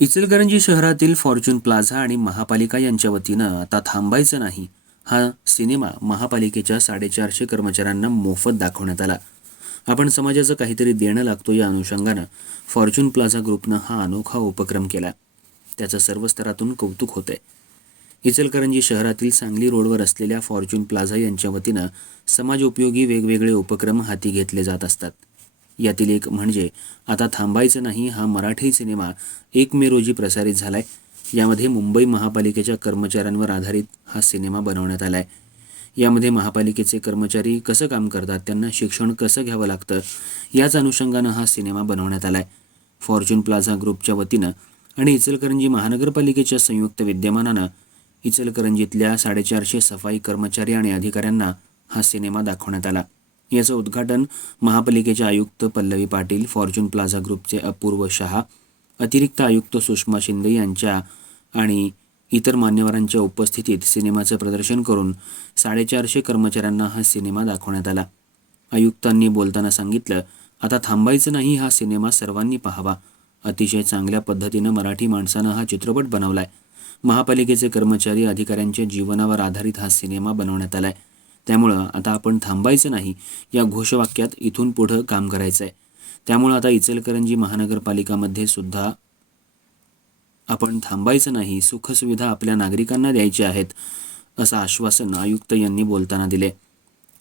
इचलकरंजी शहरातील Fortune plaza आणि महापालिका यांच्या वतीनं आता थांबायचं नाही. हा सिनेमा महापालिकेच्या साडेचारशे कर्मचाऱ्यांना मोफत दाखवण्यात आला. आपण समाजाचं काहीतरी देणं लागतो या अनुषंगानं फॉर्च्यून प्लाझा ग्रुपनं हा अनोखा उपक्रम केला. त्याचं सर्व स्तरातून कौतुक होतंय. इचलकरंजी शहरातील सांगली रोडवर असलेल्या फॉर्च्यून प्लाझा यांच्या वतीनं समाज उपयोगी वेगवेगळे उपक्रम हाती घेतले जात असतात. यातील एक म्हणजे आता थांबायचं नाही हा मराठी सिनेमा एक मे रोजी प्रसारित झाला आहे यामध्ये मुंबई महापालिकेच्या कर्मचाऱ्यांवर आधारित हा सिनेमा बनवण्यात आला आहे यामध्ये महापालिकेचे कर्मचारी कसं काम करतात त्यांना शिक्षण कसं घ्यावं लागतं याच अनुषंगानं हा सिनेमा बनवण्यात आला आहे फॉर्च्युन प्लाझा ग्रुपच्या वतीनं आणि इचलकरंजी महानगरपालिकेच्या संयुक्त विद्यमानानं इचलकरंजीतल्या साडेचारशे सफाई कर्मचारी आणि अधिकाऱ्यांना हा सिनेमा दाखवण्यात आला. याचं उद्घाटन महापालिकेचे आयुक्त पल्लवी पाटील फॉर्च्यून प्लाझा ग्रुपचे अपूर्व शहा अतिरिक्त आयुक्त सुषमा शिंदे यांच्या आणि इतर मान्यवरांच्या उपस्थितीत सिनेमाचं प्रदर्शन करून साडेचारशे कर्मचाऱ्यांना हा सिनेमा दाखवण्यात आला. आयुक्तांनी बोलताना सांगितलं आता थांबायचं नाही हा सिनेमा सर्वांनी पाहावा. अतिशय चांगल्या पद्धतीनं मराठी माणसानं हा चित्रपट बनवलाय. महापालिकेचे कर्मचारी अधिकाऱ्यांच्या जीवनावर आधारित हा सिनेमा बनवण्यात आलाय. त्यामुळं आता आपण थांबायचं नाही या घोषवाक्यात इथून पुढं काम करायचं आहे त्यामुळं आता इचलकरंजी महानगरपालिकामध्ये सुद्धा आपण थांबायचं नाही सुखसुविधा आपल्या नागरिकांना द्यायच्या आहेत असं आश्वासन आयुक्त यांनी बोलताना दिले.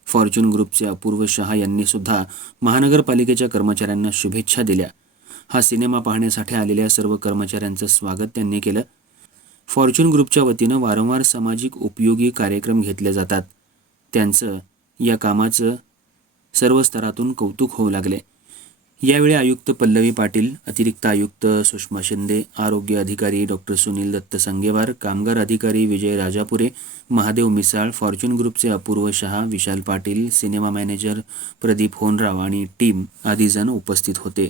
फॉर्च्यून ग्रुपचे अपूर्व शहा यांनी सुद्धा महानगरपालिकेच्या कर्मचाऱ्यांना शुभेच्छा दिल्या. हा सिनेमा पाहण्यासाठी आलेल्या सर्व कर्मचाऱ्यांचं स्वागत त्यांनी केलं. फॉर्च्युन ग्रुपच्या वतीनं वारंवार सामाजिक उपयोगी कार्यक्रम घेतले जातात. त्यांचं या कामाचं सर्व स्तरातून कौतुक होऊ लागले. यावेळी आयुक्त पल्लवी पाटील अतिरिक्त आयुक्त सुषमा शिंदे आरोग्य अधिकारी डॉक्टर सुनील दत्त संगेवार कामगार अधिकारी विजय राजापुरे महादेव मिसाळ फॉर्च्यून ग्रुपचे अपूर्व शहा विशाल पाटील सिनेमा मॅनेजर प्रदीप होनराव आणि टीम आदी जण उपस्थित होते.